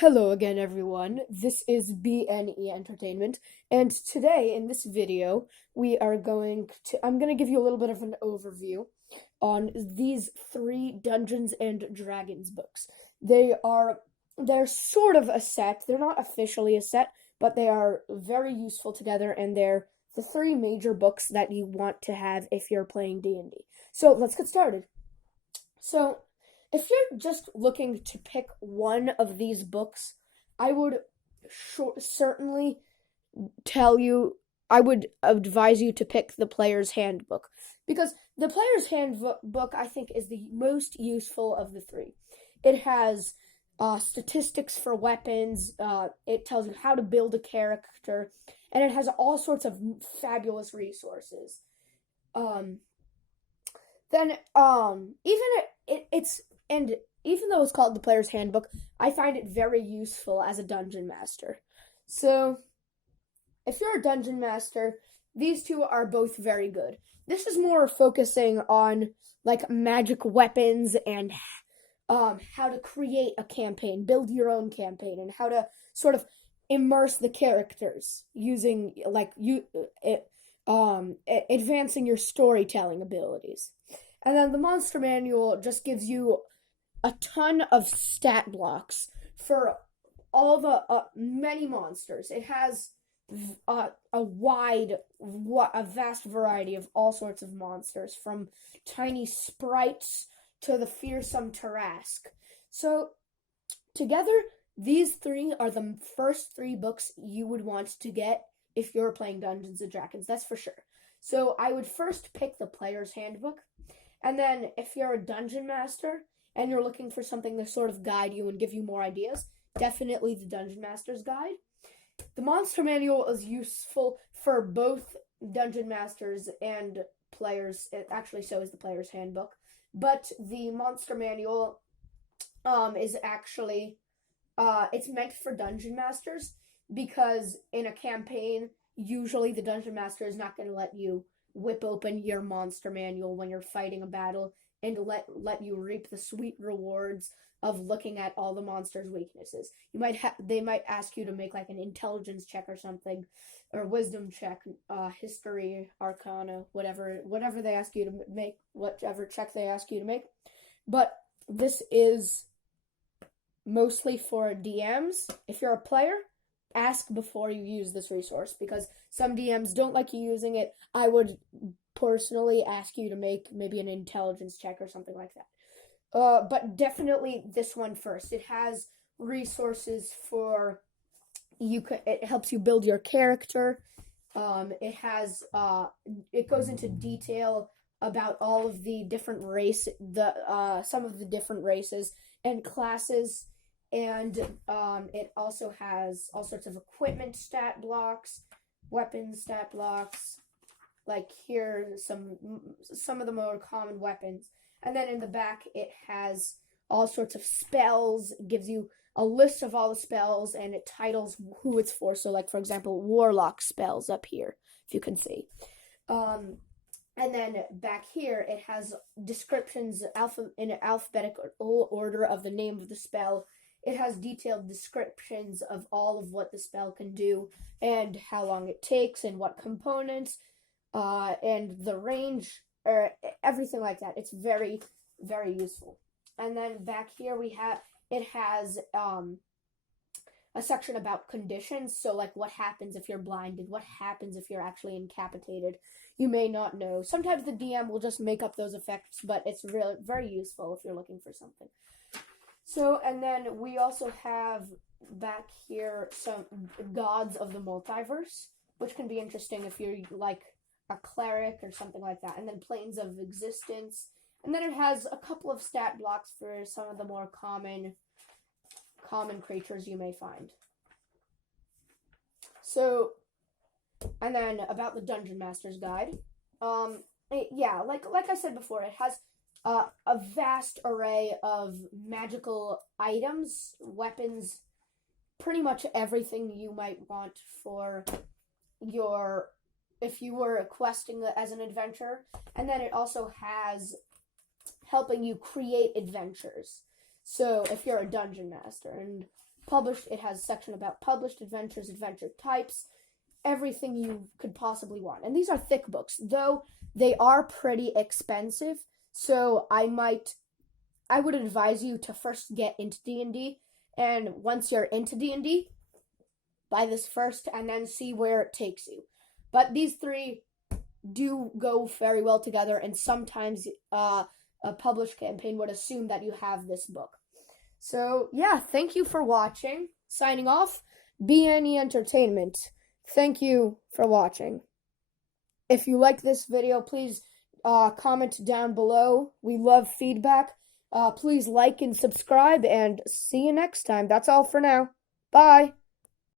Hello again, everyone. This is BNE Entertainment, and today in this video, I'm going to give you a little bit of an overview on these three Dungeons and Dragons books. They're sort of a set. They're not officially a set, but they are very useful together, and they're the three major books that you want to have if you're playing D&D. So let's get started. So, if you're just looking to pick one of these books, I would certainly I would advise you to pick the Player's Handbook, because the Player's Handbook, I think, is the most useful of the three. It has statistics for weapons, it tells you how to build a character, and it has all sorts of fabulous resources. Then even it's and even though it's called the Player's Handbook, I find it very useful as a dungeon master. So if you're a dungeon master, these two are both very good. This is more focusing on like magic weapons and how to create a campaign, build your own campaign, and how to sort of immerse the characters using advancing your storytelling abilities. And then the monster manual just gives you a ton of stat blocks for all the many monsters. It has a vast variety of all sorts of monsters, from tiny sprites to the fearsome Tarrasque. So together, these three are the first three books you would want to get if you're playing Dungeons and Dragons, that's for sure. So I would first pick the Player's Handbook, and then if you're a dungeon master and you're looking for something to sort of guide you and give you more ideas, definitely the Dungeon Master's Guide. The Monster Manual is useful for both dungeon masters and players. Actually, so is the Player's Handbook. But the Monster Manual is actually it's meant for dungeon masters, because in a campaign, usually the dungeon master is not going to let you whip open your monster manual when you're fighting a battle and let you reap the sweet rewards of looking at all the monster's weaknesses. They might ask you to make like an intelligence check or something, or wisdom check, history, arcana, whatever they ask you to make, whatever check they ask you to make. But this is mostly for DMs. If you're a player, ask before you use this resource, because some DMs don't like you using it. I would personally ask you to make maybe an intelligence check or something like that. But definitely this one first. It has resources for it helps you build your character. It goes into detail about all of the different some of the different races and classes. And it also has all sorts of equipment stat blocks, weapons stat blocks, like here some of the more common weapons. And then in the back it has all sorts of spells. It gives you a list of all the spells, and it titles who it's for. So like, for example, warlock spells up here, if you can see. And then back here it has descriptions in alphabetical order of the name of the spell. It has detailed descriptions of all of what the spell can do and how long it takes and what components, and the range, or everything like that. It's very, very useful. And then back here it has a section about conditions. So like, what happens if you're blinded? What happens if you're actually incapacitated? You may not know. Sometimes the DM will just make up those effects, but it's really very useful if you're looking for something. So, and then we also have back here some gods of the multiverse, which can be interesting if you're like a cleric or something like that. And then planes of existence. And then it has a couple of stat blocks for some of the more common creatures you may find. So, and then about the Dungeon Master's Guide. Like I said before, it has a vast array of magical items, weapons, pretty much everything you might want for if you were questing as an adventurer. And then it also has helping you create adventures. So if you're a dungeon master, and published. It has a section about published adventures, adventure types, everything you could possibly want. And these are thick books, though they are pretty expensive. So I would advise you to first get into D&D, and once you're into D&D, buy this first and then see where it takes you. But these three do go very well together, and sometimes a published campaign would assume that you have this book. So yeah, thank you for watching. Signing off, BNE Entertainment. Thank you for watching. If you like this video, please comment down below. We love feedback. Please like and subscribe, and see you next time. That's all for now. Bye.